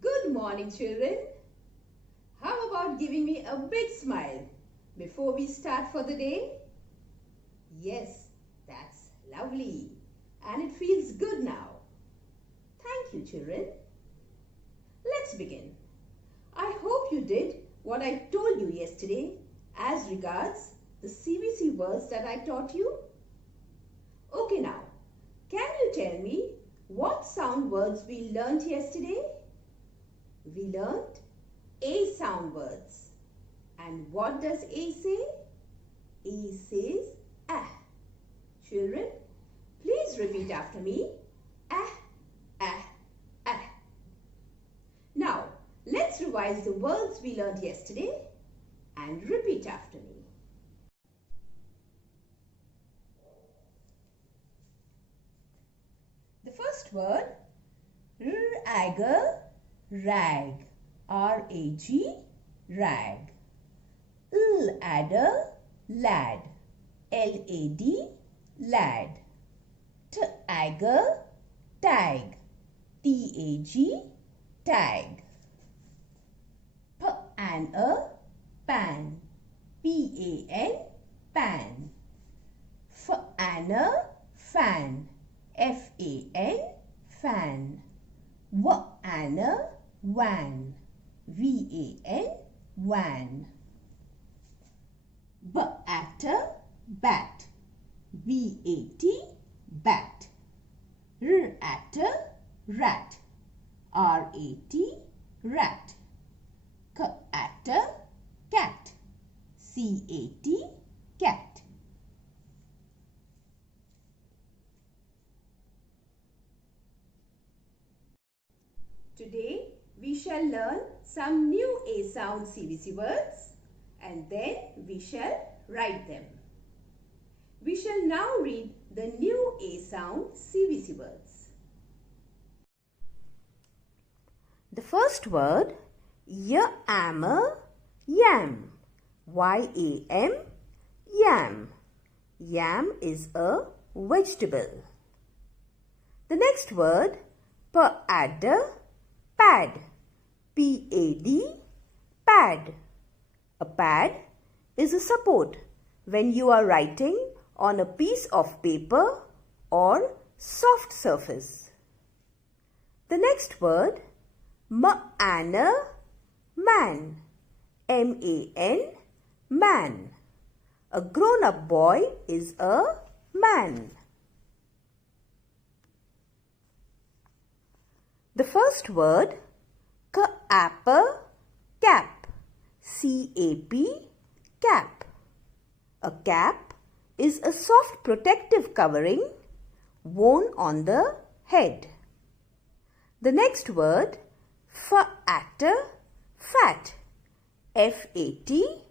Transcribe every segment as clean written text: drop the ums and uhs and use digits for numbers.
Good morning, children. How about giving me a big smile before we start for the day? Yes, that's lovely. And it feels good now. Thank you, children. Let's begin. I hope you did what I told you yesterday as regards the CVC words that I taught you. Okay, now, can you tell me what sound words we learnt yesterday? We learnt A sound words. And what does A say? A says ah. Children, please repeat after me. Ah, ah, ah. Now, let's revise the words we learnt yesterday and repeat after me. The first word, rag, R-A-G, rag. Ladder, lad, L-A-D, lad. Tag, T-A-G, tag. Pan, P-A-N, pan. Fan, F-A-N, fan. Van, V-A-N, van. Bat, B-A-T, bat. Rat, R-A-T, rat. Cat, C-A-T, cat. Today we shall learn some new A sound CVC words and then we shall write them. We shall now read the new A sound CVC words. The first word, yam, Y-A-M, yam. Yam is a vegetable. The next word, pad, P-A-D, pad. A pad is a support when you are writing on a piece of paper or soft surface. The next word, man, M-A-N, man. A grown-up boy is a man. The first word, cap, C-A-P, cap. A cap is a soft protective covering worn on the head. The next word, fat, F-A-T,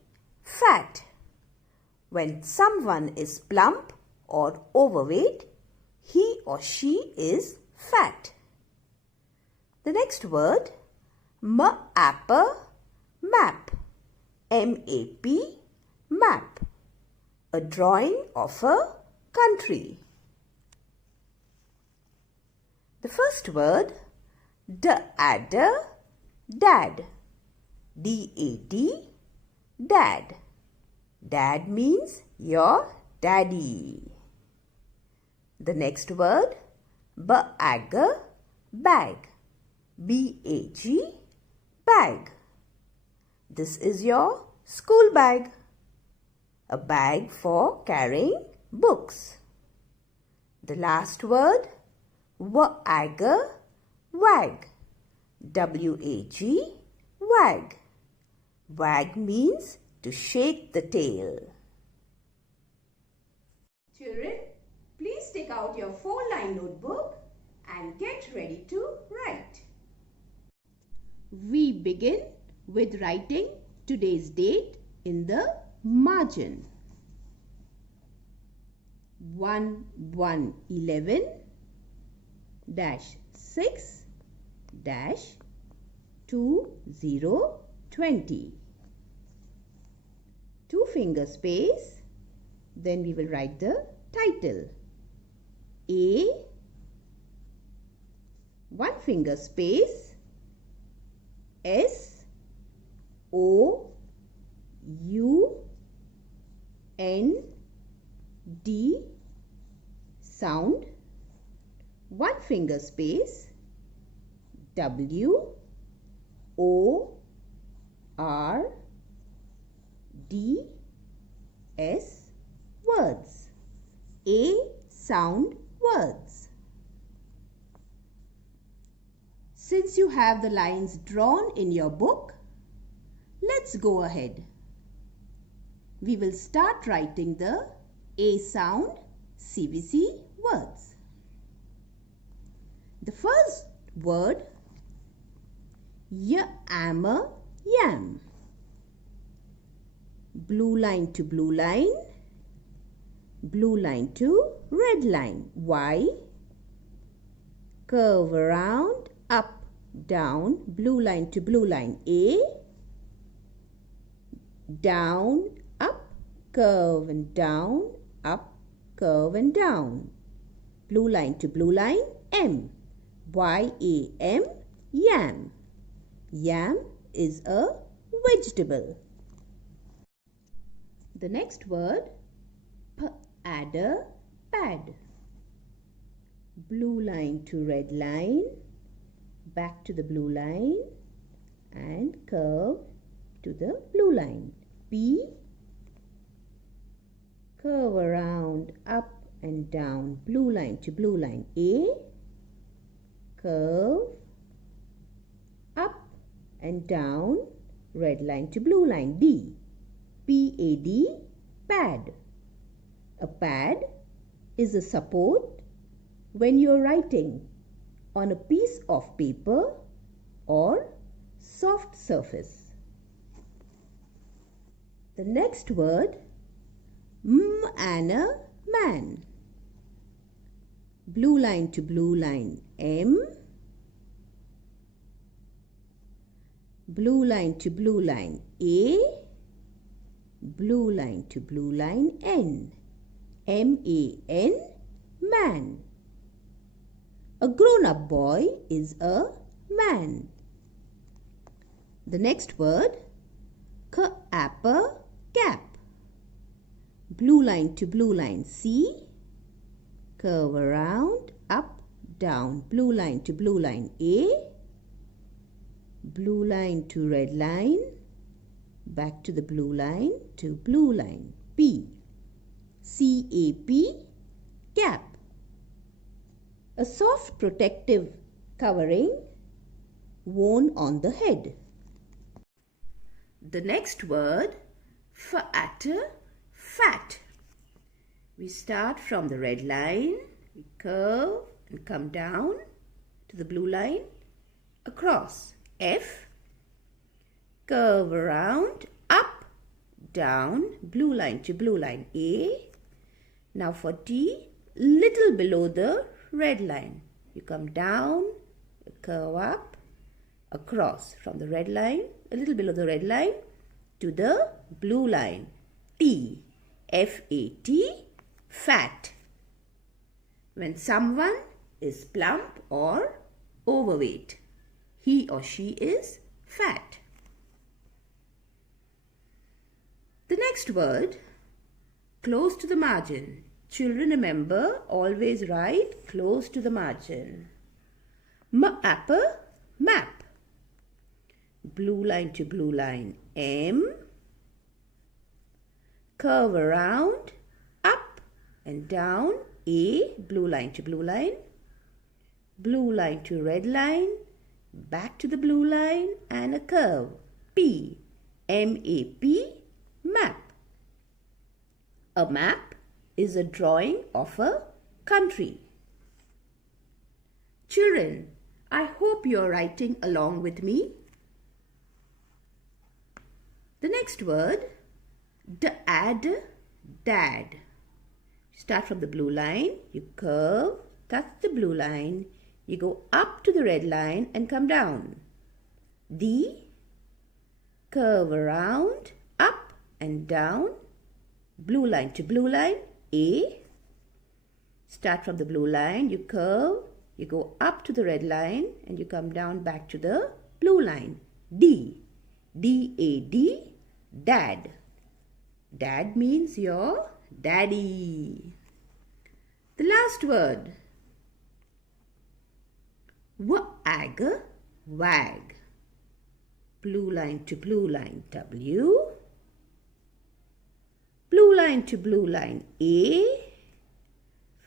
fat. When someone is plump or overweight, he or she is fat. The next word, map, M-A-P, map. A drawing of a country. The first word, dad, D-A-D, dad. Dad means your daddy. The next word, bag, B-A-G, bag. This is your school bag. A bag for carrying books. The last word, wag, W-A-G, wag. Wag means to shake the tail. Children, please take out your 4-line notebook and get ready to write. We begin with writing today's date in the margin. 11-6-2020. 2 finger space, then we will write the title. A, 1 finger space, S O U N D sound, one finger space, W O R D S words, A sound words. Since you have the lines drawn in your book, let's go ahead. We will start writing the A sound CVC words. The first word, yammer, yam. Blue line to blue line, blue line to red line, Y. Curve around, up, down, blue line to blue line, A. Down, up, curve and down, up, curve and down. Blue line to blue line, M. Y-A-M, yam. Yam is a vegetable. The next word, adder, pad. Blue line to red line, back to the blue line and curve to the blue line. P. Curve around, up and down, blue line to blue line, A. Curve, up and down, red line to blue line, D. P-A-D, pad. A pad is a support when you are writing on a piece of paper or soft surface. The next word, man. Blue line to blue line, M. Blue line to blue line, A. Blue line to blue line, N. M-A-N, man. A grown-up boy is a man. The next word, cap. Blue line to blue line, C. Curve around, up, down, blue line to blue line, A. Blue line to red line, back to the blue line to blue line, P. C-A-P, cap. A soft protective covering worn on the head. The next word, fat. We start from the red line, we curve and come down to the blue line, across, F. Curve around, up, down, blue line to blue line, A. Now for T, little below the red line. You come down, curve up, across from the red line, a little below the red line to the blue line, T. F-A-T, fat. When someone is plump or overweight, he or she is fat. The next word, close to the margin. Children, remember, always write close to the margin. Map. Blue line to blue line, M. Curve around, up and down, A. Blue line to blue line. Blue line to red line, back to the blue line and a curve, P. M-A-P, map. A map is a drawing of a country. Children, I hope you are writing along with me. The next word, dad. Start from the blue line, you curve, touch the blue line, you go up to the red line and come down. D. Curve around, up and down, blue line to blue line, A. Start from the blue line, you curve, you go up to the red line and you come down back to the blue line, D. D-A-D, dad. Dad means your daddy. The last word. Wag, wag. Blue line to blue line, W. Blue line to blue line, A.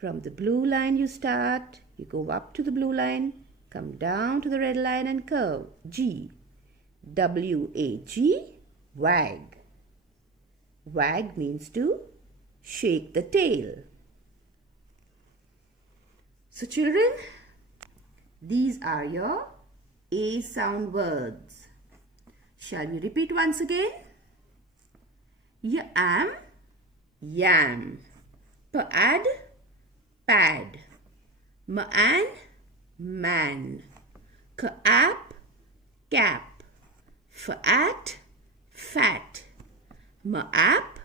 From the blue line you start, you go up to the blue line, come down to the red line and curve, G. W-A-G, wag. Wag means to shake the tail. So children, these are your A sound words. Shall we repeat once again? Yam, yam. Pad, pad. Man, man. Cap, cap. Fat, fat. Map,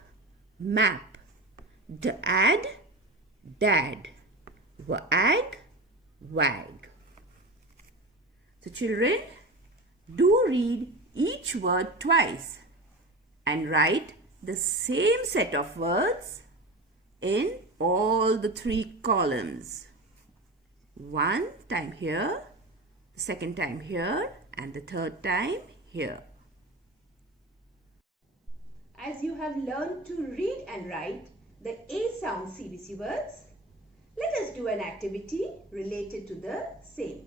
map. Dad, dad. Wag, wag. So children, do read each word twice and write the same set of words in all the 3 columns. One time here, the second time here, and the third time here. As you have learned to read and write the A sound CVC words, let us do an activity related to the same.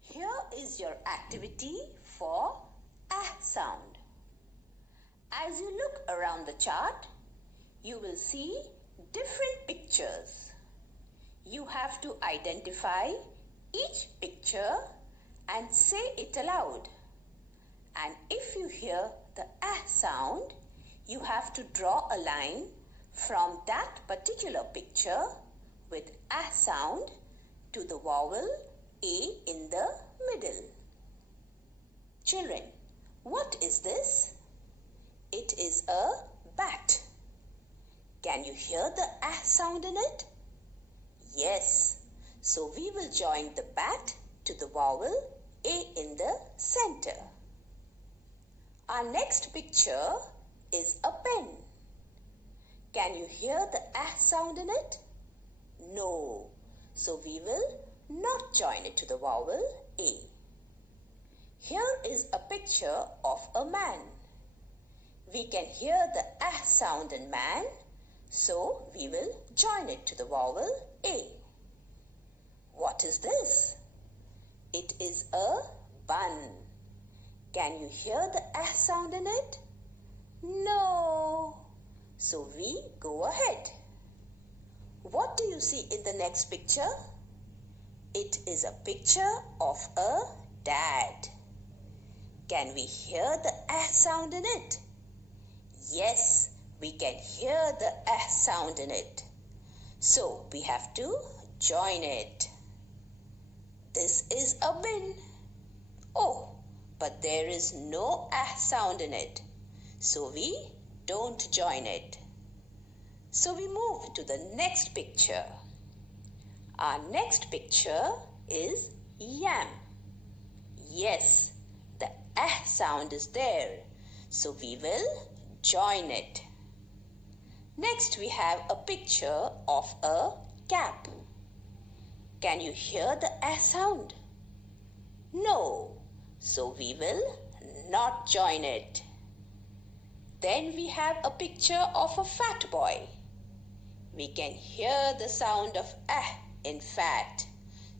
Here is your activity for A sound. As you look around the chart, you will see different pictures. You have to identify each picture and say it aloud. And if you hear the A sound, you have to draw a line from that particular picture with A sound to the vowel A in the middle. Children, what is this? It is a bat. Can you hear the A sound in it? Yes. So we will join the bat to the vowel A in the center. Our next picture is a pen. Can you hear the A sound in it? No. So we will not join it to the vowel A. Here is a picture of a man. We can hear the A sound in man, so we will join it to the vowel A. What is this? It is a bun. Can you hear the A sound in it? No. So we go ahead. What do you see in the next picture? It is a picture of a dad. Can we hear the A sound in it? Yes, we can hear the A sound in it. So we have to join it. This is a bin. Oh, but there is no A sound in it. So we don't join it. So we move to the next picture. Our next picture is yam. Yes, the A sound is there. So we will join it. Next we have a picture of a cap. Can you hear the A sound? No. So we will not join it. Then we have a picture of a fat boy. We can hear the sound of A in fat.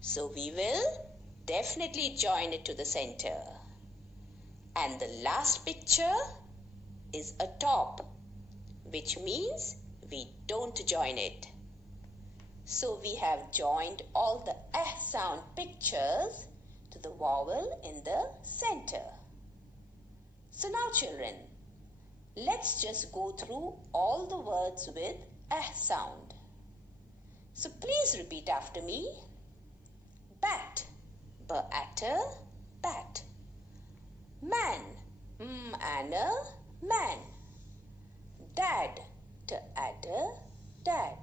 So we will definitely join it to the center. And the last picture is a top, which means we don't join it. So we have joined all the A sound pictures to the vowel in the center. So now children, let's just go through all the words with A sound. So please repeat after me. Bat, b-atter, bat. Man, m-anner, man. Dad, t-adder, dad.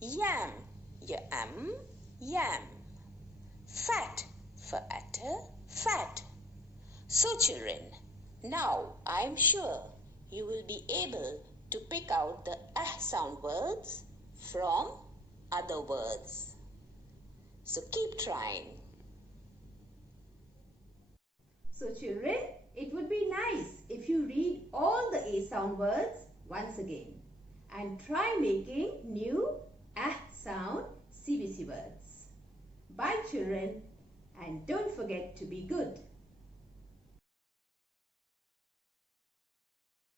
Yam, y-am, yam. Fat, So children, now I am sure you will be able to pick out the sound words from other words. So keep trying. So children, it would be nice if you read all the A sound words once again and try making new sound CVC words. Bye children, and don't forget to be good.